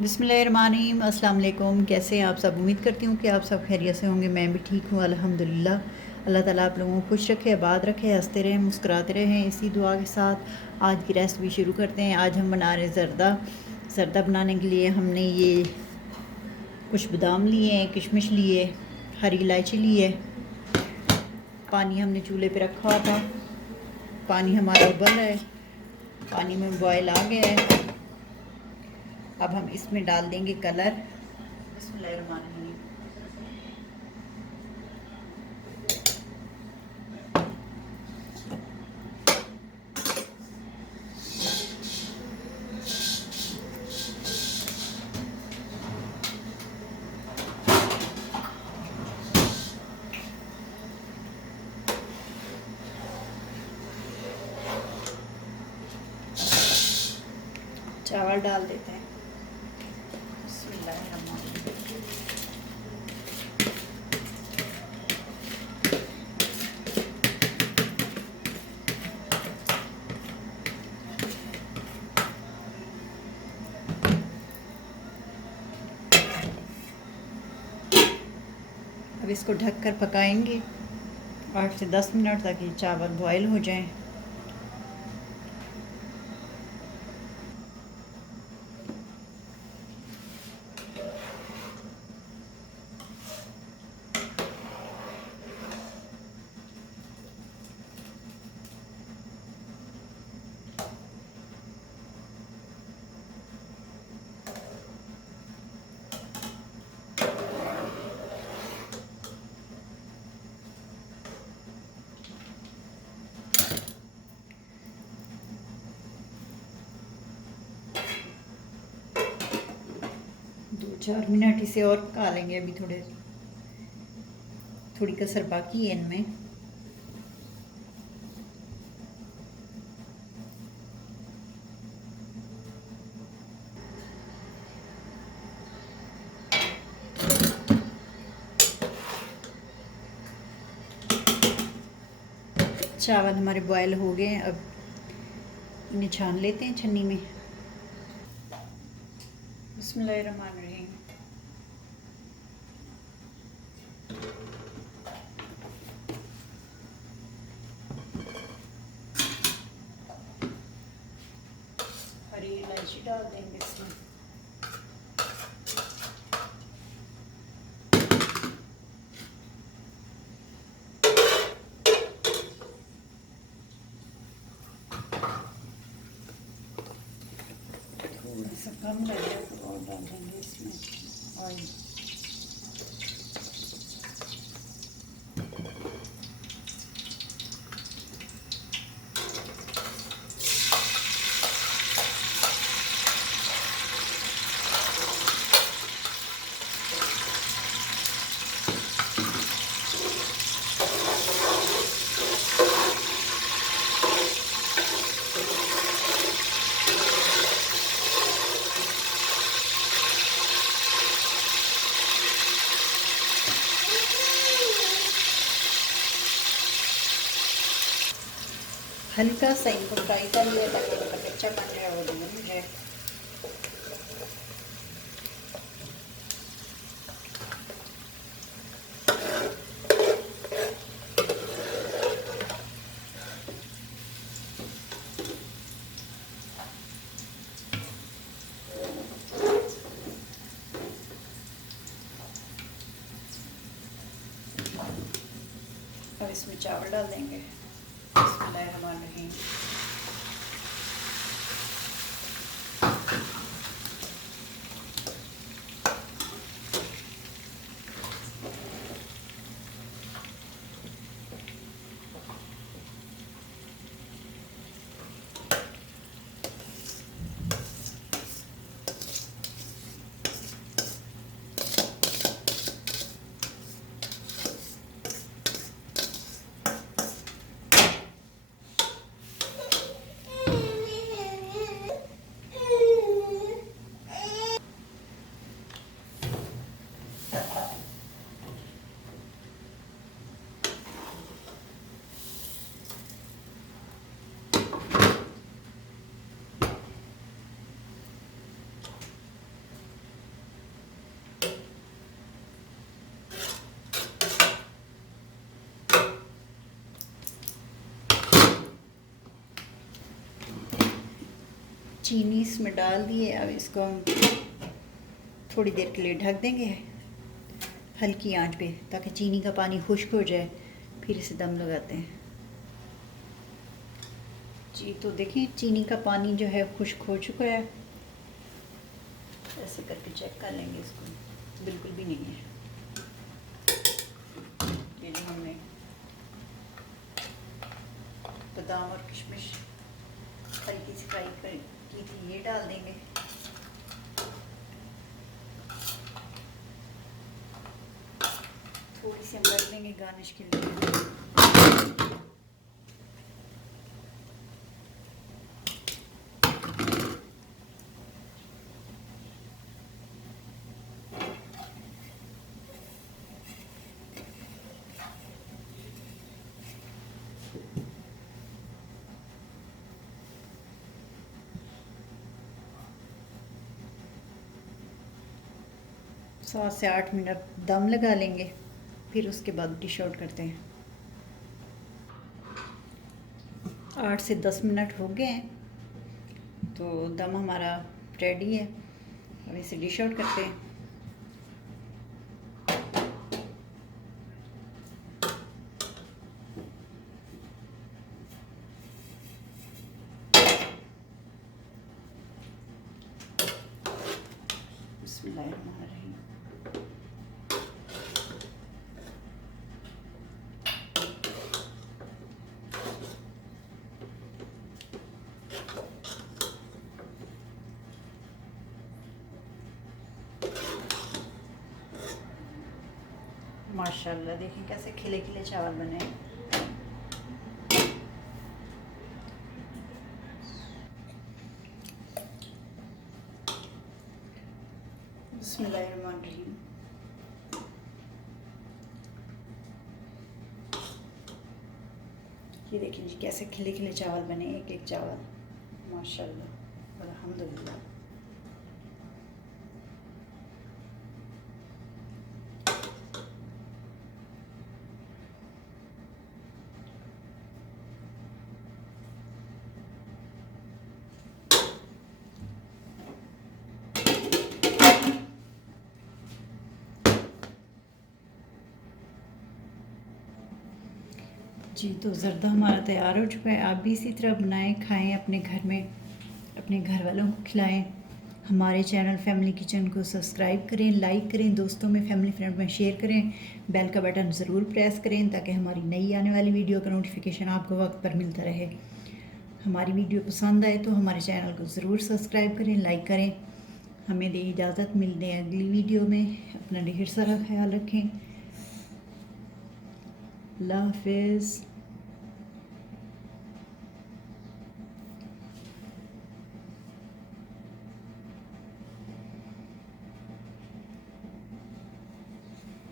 बिस्मिल्लाहिर्रहमानिर्रहीम। अस्सलाम वालेकुम। कैसे हैं आप सब? उम्मीद करती हूँ कि आप सब खैरियत से होंगे। मैं भी ठीक हूँ अल्हम्दुलिल्लाह। अल्लाह ताला आप लोगों को खुश रखे, आबाद रखे, हंसते रहें, मुस्कुराते रहें। इसी दुआ के साथ आज की रेसिपी शुरू करते हैं। आज हम बना रहे हैं ज़र्दा। ज़र्दा बनाने के लिए हमने ये कुछ बादाम लिए हैं, किशमिश लिए, हरी इलायची ली है। पानी हमने चूल्हे पे रखा हुआ था। पानी हमारा उबल है, पानी में बॉयल आ गया है। अब हम इसमें डाल देंगे कलर। बिस्मिल्लाहिर्रहमानिर्रहीम। चावल डाल देते हैं। बिस्मिल्लाहिर्रहमानिर्रहीम। अब इसको ढककर पकाएंगे 8 से 10 मिनट तक ये चावल बॉयल हो जाएं। दो चार मिनट इसे और पका लेंगे। अभी थोड़ी कसर बाकी है इनमें। चावल हमारे बॉयल हो गए हैं। अब इन्हें छान लेते हैं छन्नी में। बिस्मिल्लाहिर्रहमानिर्रहीम। हरी इलायची डाल देंगे इसमें। थोड़ा सा कम लग गया तो और डाल देंगे इसमें ऑयल। हल्का सा इनको फ्राई कर लिया ताकि इनका कच्चापन जो है वो दूर हो जाए। अब इसमें चावल डाल देंगे। बिस्मिल्लाहिर्रहमानिर्रहीम। चीनी इसमें डाल दी है। अब इसको हम थोड़ी देर के लिए ढक देंगे हल्की आंच पे, ताकि चीनी का पानी खुश्क हो जाए, फिर इसे दम लगाते हैं। जी तो देखिए चीनी का पानी जो है खुश्क हो चुका है। ऐसे करके चेक कर लेंगे इसको, बिल्कुल भी नहीं है। ये जो हमने बादाम और किशमिश हल्की सी फ्राई की थी, ये डाल देंगे। थोड़ी सी हम रख देंगे गार्निश के लिए। सात से 8 मिनट दम लगा लेंगे, फिर उसके बाद डिश आउट करते हैं। 8 से 10 मिनट हो गए हैं, तो दम हमारा रेडी है। अब इसे डिश आउट करते हैं। बिस्मिल्लाहिर्रहमानिर्रहीम। माशाल्लाह देखिए कैसे खिले खिले चावल बने हैं। बिस्मिल्लाहिर्रहमानिर्रहीम। ये देखिए जी कैसे खिले खिले चावल बने, एक एक चावल माशाल्लाह अल्हम्दुलिल्लाह। जी तो ज़र्दा हमारा तैयार हो चुका है। आप भी इसी तरह बनाएं, खाएं, अपने घर में अपने घर वालों को खिलाएं। हमारे चैनल फैमिली किचन को सब्सक्राइब करें, लाइक करें, दोस्तों में, फैमिली फ्रेंड में शेयर करें, बेल का बटन ज़रूर प्रेस करें ताकि हमारी नई आने वाली वीडियो का नोटिफिकेशन आपको वक्त पर मिलता रहे। हमारी वीडियो पसंद आए तो हमारे चैनल को ज़रूर सब्सक्राइब करें, लाइक करें। हमें दे इजाज़त, मिलते हैं अगली वीडियो में। अपना ढेर सारा ख्याल रखें। अल्लाह हाफिज़।